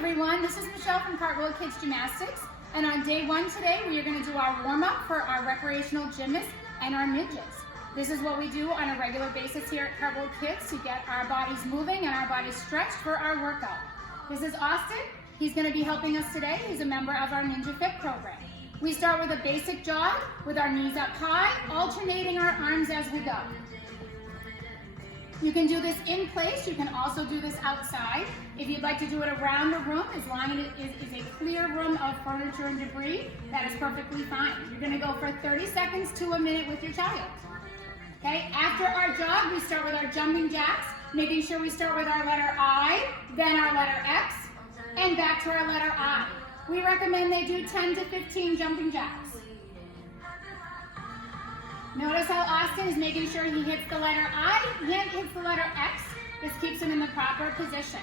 everyone, this is Michelle from Cartwheel Kids Gymnastics, and on day one today we are going to do our warm-up for our recreational gymnasts and our ninjas. This is what we do on a regular basis here at Cartwheel Kids to get our bodies moving and our bodies stretched for our workout. This is Austin. He's going to be helping us today. He's a member of our Ninja Fit program. We start with a basic jog with our knees up high, alternating our arms as we go. You can do this in place. You can also do this outside. If you'd like to do it around the room, as long as it is a clear room of furniture and debris, that is perfectly fine. You're going to go for 30 seconds to a minute with your child. Okay, after our jog, we start with our jumping jacks, making sure we start with our letter I, then our letter X, and back to our letter I. We recommend they do 10 to 15 jumping jacks. Notice how Austin is making sure he hits the letter I, then hits the letter X. This keeps him in the proper position.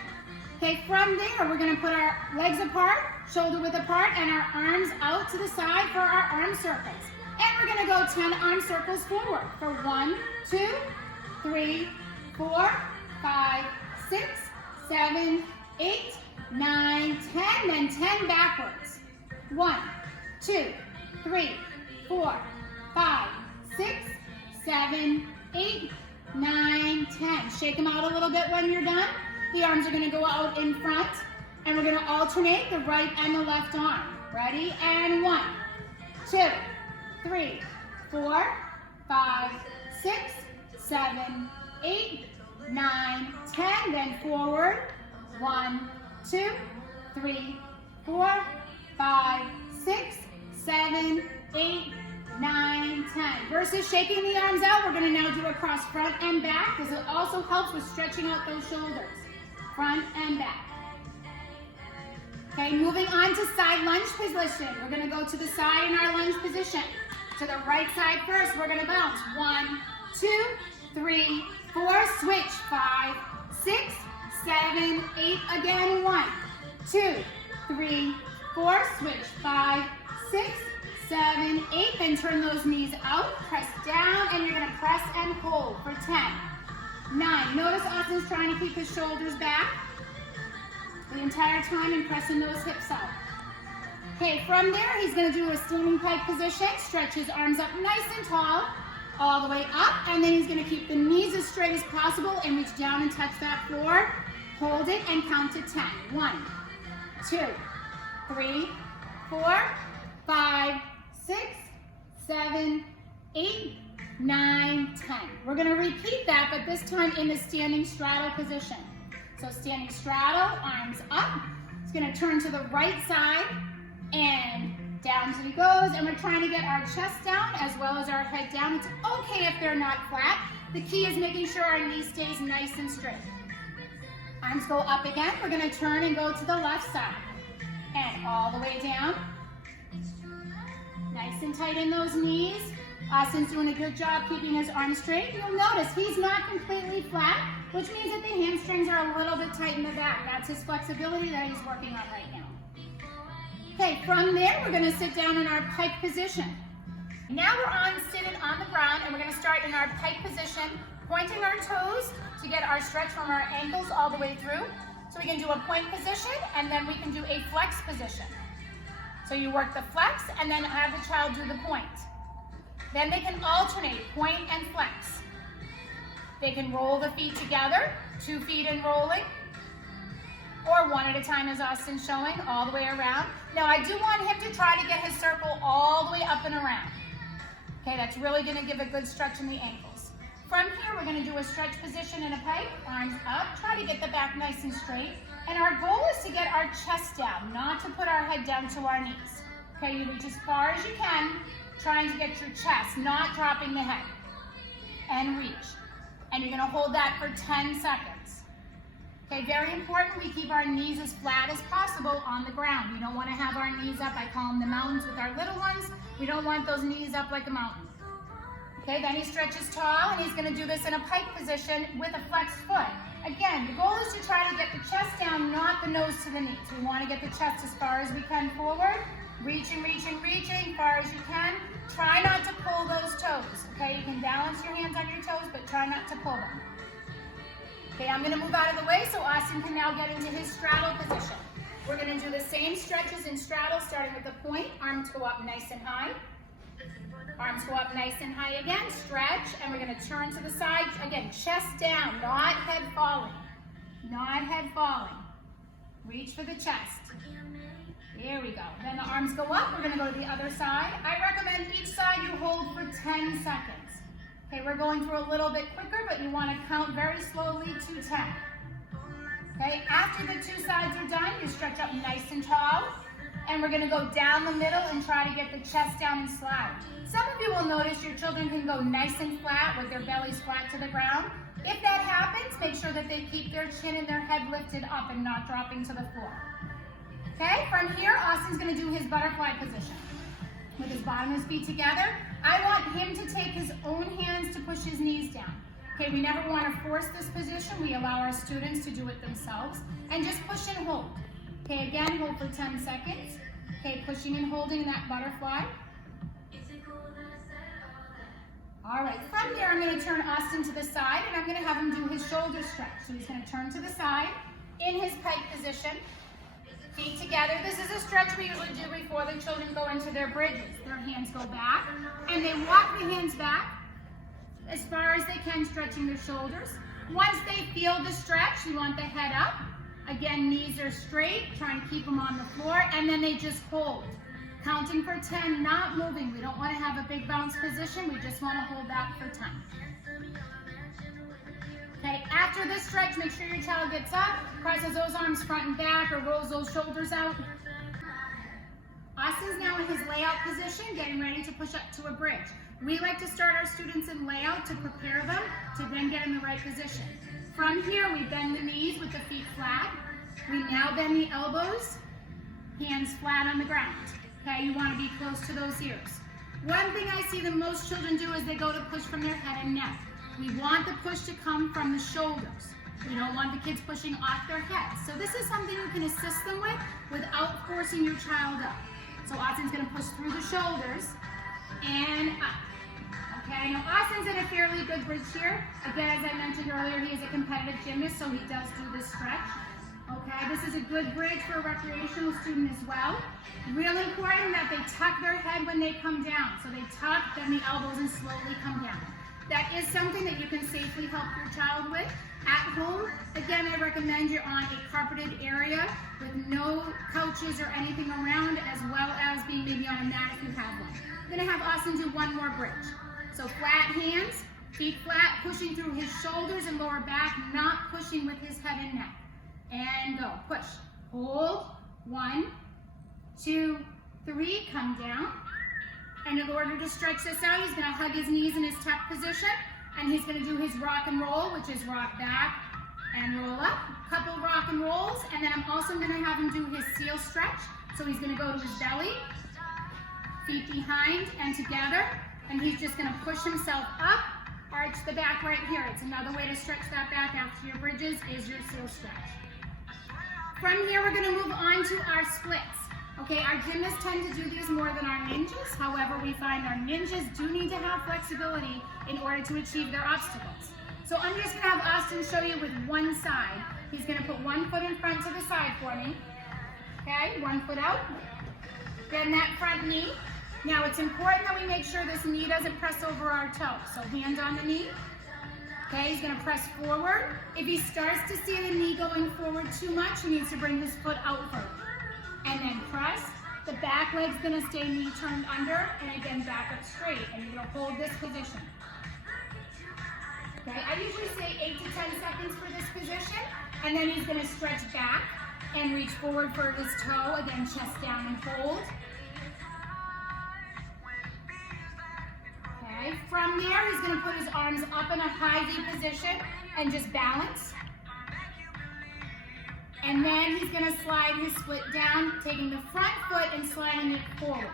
Okay, from there, we're going to put our legs apart, shoulder width apart, and our arms out to the side for our arm circles. And we're going to go 10 arm circles forward for 1, 2, 3, 4, 5, 6, 7, 8, 9, 10, then 10 backwards. 1, 2, 3, 4, 5, 6, 7, 8, 9, 10. Shake them out a little bit when you're done. The arms are going to go out in front, and we're going to alternate the right and the left arm. Ready? And 1, 2, 3, 4, 5, 6, 7, 8, 9, 10. Then forward. 1, 2, 3, 4, 5, 6, 7, 8, 9, 10. Versus shaking the arms out, we're going to now do a cross front and back, because it also helps with stretching out those shoulders. Front and back. Okay, moving on to side lunge position. We're going to go to the side in our lunge position. To the right side first, we're going to bounce. 1, 2, 3, 4, switch. 5, 6, 7, 8, again. 1, 2, 3, 4, switch. 5, 6, 7, 8, then turn those knees out, press down, and you're going to press and hold for 10, 9. Notice Austin's trying to keep his shoulders back the entire time and pressing those hips out. Okay, from there, he's going to do a standing pike position, stretch his arms up nice and tall, all the way up, and then he's going to keep the knees as straight as possible and reach down and touch that floor, hold it, and count to 10. 1, 2, 3, 4, 5, 6, 7, 8, 9, 10. We're going to repeat that, but this time in the standing straddle position. So standing straddle, arms up. It's going to turn to the right side and down as he goes. And we're trying to get our chest down as well as our head down. It's okay if they're not flat. The key is making sure our knee stays nice and straight. Arms go up again. We're going to turn and go to the left side. And all the way down. Nice and tight in those knees. Austin's doing a good job keeping his arms straight. You'll notice he's not completely flat, which means that the hamstrings are a little bit tight in the back. That's his flexibility that he's working on right now. Okay, from there, we're going to sit down in our pike position. Now we're sitting on the ground, and we're going to start in our pike position, pointing our toes to get our stretch from our ankles all the way through. So we can do a point position, and then we can do a flex position. So you work the flex and then have the child do the point. Then they can alternate point and flex. They can roll the feet together, 2 feet and rolling, or 1 at a time as Austin's showing, all the way around. Now I do want him to try to get his circle all the way up and around. Okay, that's really going to give a good stretch in the ankles. From here, we're going to do a stretch position in a pike, arms up, try to get the back nice and straight. And our goal is to get our chest down, not to put our head down to our knees. Okay, you reach as far as you can, trying to get your chest, not dropping the head. And reach. And you're going to hold that for 10 seconds. Okay, very important, we keep our knees as flat as possible on the ground. We don't want to have our knees up, I call them the mountains with our little ones. We don't want those knees up like a mountain. Okay, then he stretches tall, and he's going to do this in a pike position with a flexed foot. Again, the goal is to try to get the chest down, not the nose to the knees. We want to get the chest as far as we can forward. Reaching, reaching, reaching, far as you can. Try not to pull those toes, okay? You can balance your hands on your toes, but try not to pull them. Okay, I'm going to move out of the way so Austin can now get into his straddle position. We're going to do the same stretches in straddle, starting with the point. Arms go up nice and high. Arms go up nice and high again. Stretch, and we're going to turn to the side. Again, chest down, not head falling. Not head falling. Reach for the chest. There we go. Then the arms go up. We're going to go to the other side. I recommend each side you hold for 10 seconds. Okay, we're going through a little bit quicker, but you want to count very slowly to 10. Okay, after the two sides are done, you stretch up nice and tall. And we're going to go down the middle and try to get the chest down and slide. Some of you will notice your children can go nice and flat with their bellies flat to the ground. If that happens, make sure that they keep their chin and their head lifted up and not dropping to the floor. Okay, from here, Austin's going to do his butterfly position. With his bottom of his feet together, I want him to take his own hands to push his knees down. Okay, we never want to force this position. We allow our students to do it themselves. And just push and hold. Okay, again, hold for 10 seconds. Okay, pushing and holding that butterfly. All right, from there, I'm going to turn Austin to the side, and I'm going to have him do his shoulder stretch. So he's going to turn to the side in his pike position. Feet together. This is a stretch we usually do before the children go into their bridges. Their hands go back, and they walk the hands back as far as they can, stretching their shoulders. Once they feel the stretch, you want the head up. Again, knees are straight, trying to keep them on the floor, and then they just hold. Counting for 10, not moving. We don't want to have a big bounce position. We just want to hold that for 10. Okay, after this stretch, make sure your child gets up, crosses those arms front and back, or rolls those shoulders out. Austin's now in his layout position, getting ready to push up to a bridge. We like to start our students in layout to prepare them to then get in the right position. From here, we bend the knees with the feet flat. We now bend the elbows, hands flat on the ground. Okay, you want to be close to those ears. One thing I see that most children do is they go to push from their head and neck. We want the push to come from the shoulders. We don't want the kids pushing off their heads. So this is something you can assist them with without forcing your child up. So Austin's going to push through the shoulders and up. Okay, now Austin's in a fairly good bridge here. Again, as I mentioned earlier, he is a competitive gymnast, so he does do this stretch. Okay, this is a good bridge for a recreational student as well. Really important that they tuck their head when they come down. So they tuck, then the elbows, and slowly come down. That is something that you can safely help your child with. At home, again, I recommend you're on a carpeted area with no couches or anything around, as well as being maybe on a mat if you have one. I'm going to have Austin do one more bridge. So flat hands, feet flat, pushing through his shoulders and lower back, not pushing with his head and neck. And go, push, hold, 1, 2, 3, come down. And in order to stretch this out, he's going to hug his knees in his tuck position, and he's going to do his rock and roll, which is rock back and roll up. Couple rock and rolls, and then I'm also going to have him do his seal stretch. So he's going to go to his belly, feet behind and together, and he's just going to push himself up, arch the back right here. It's another way to stretch that back after your bridges is your seal stretch. From here, we're going to move on to our splits. Okay, our gymnasts tend to do these more than our ninjas. However, we find our ninjas do need to have flexibility in order to achieve their obstacles. So I'm just going to have Austin show you with one side. He's going to put one foot in front to the side for me. Okay, one foot out. Bend that front knee. Now it's important that we make sure this knee doesn't press over our toe. So hand on the knee. Okay, he's going to press forward. If he starts to see the knee going forward too much, he needs to bring his foot out further. And then press. The back leg's going to stay knee turned under, and again back up straight. And you're going to hold this position. Okay, I usually say 8 to 10 seconds for this position, and then he's going to stretch back and reach forward for his toe. Again, chest down and hold. Okay, from there, he's going to put his arms up in a high V position and just balance. And then he's going to slide his split down, taking the front foot and sliding it forward.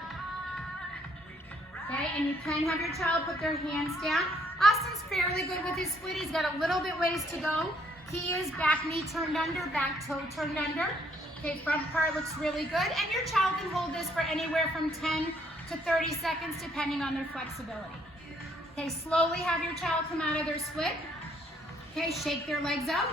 Okay, and you can have your child put their hands down. Austin's fairly good with his split. He's got a little bit ways to go. He is back knee turned under, back toe turned under. Okay, front part looks really good. And your child can hold this for anywhere from 10 to 30 seconds, depending on their flexibility. Okay, slowly have your child come out of their split. Okay, shake their legs out.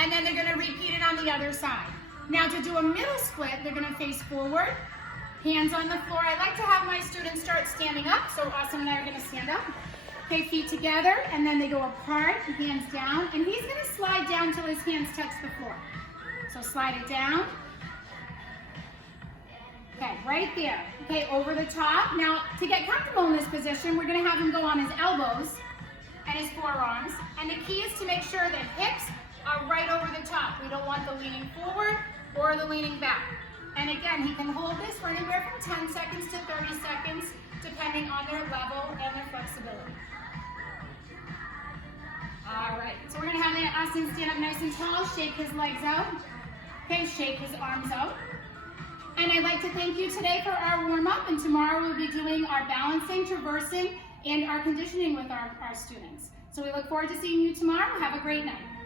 And then they're gonna repeat it on the other side. Now to do a middle split, they're gonna face forward, hands on the floor. I like to have my students start standing up, so Austin and I are gonna stand up. Okay, feet together, and then they go apart, hands down, and he's gonna slide down till his hands touch the floor. So slide it down. Okay, right there. Okay, over the top. Now, to get comfortable in this position, we're gonna have him go on his elbows and his forearms. And the key is to make sure that hips are right over the top. We don't want the leaning forward or the leaning back. And again, he can hold this for anywhere from 10 seconds to 30 seconds, depending on their level and their flexibility. All right, so we're gonna have Austin stand up nice and tall, shake his legs out. Okay, shake his arms out. And I'd like to thank you today for our warm-up, and tomorrow we'll be doing our balancing, traversing, and our conditioning with our students. So we look forward to seeing you tomorrow. Have a great night.